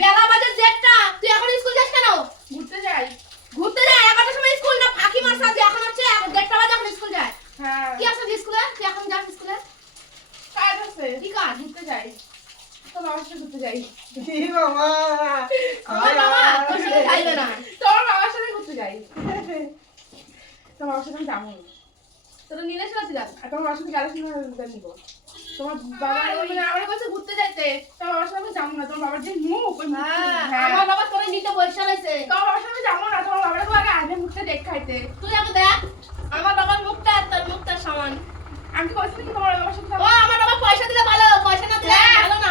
বেলা বাজে যেটা তুই এখন স্কুল যাস কেন? ঘুরতে যাই। ঘুরতে যাই 11টার সময় স্কুল না ফাঁকি মারছ যে এখন হচ্ছে 1:30 বাজে এখন স্কুল যায়। হ্যাঁ। কি আছে স্কুলে? তুই এখন যাস স্কুলে? কাজ আছে। কি কাজ? ঘুরতে যাই। তো বাবার সাথে ঘুরতে যাই। কি বাবা আমার বাবা তোর সাথে যাইবে না। তোর বাবার সাথে ঘুরতে যাই। তোর বাবার সাথে আমি যাবো না। তোর নিলে সাথে যাস। আর তোমার বাবার সাথে গেলে শুনে নিব। তোমার বাবা মানে আমার কাছে ঘুরতে যাইতে তোর বাবার সাথে আমি যাবো না। তোমার বাবার যে মুখ ওই মুখ। হ্যাঁ আমার বাবা তোরে নিতে বসে রইছে। তোর বাবার সাথে যাবো না। তোমার বাবার আগে আগে মুখটা দেখ খাইতে। তুই আগে দেখ আমার বাবার মুখটা আর তোর মুখটা সমান। আমি কি বলছি কি তোমার বাবার সাথে ও আমার বাবা পয়সা দিলে ভালো, পয়সা না দিলে ভালো না।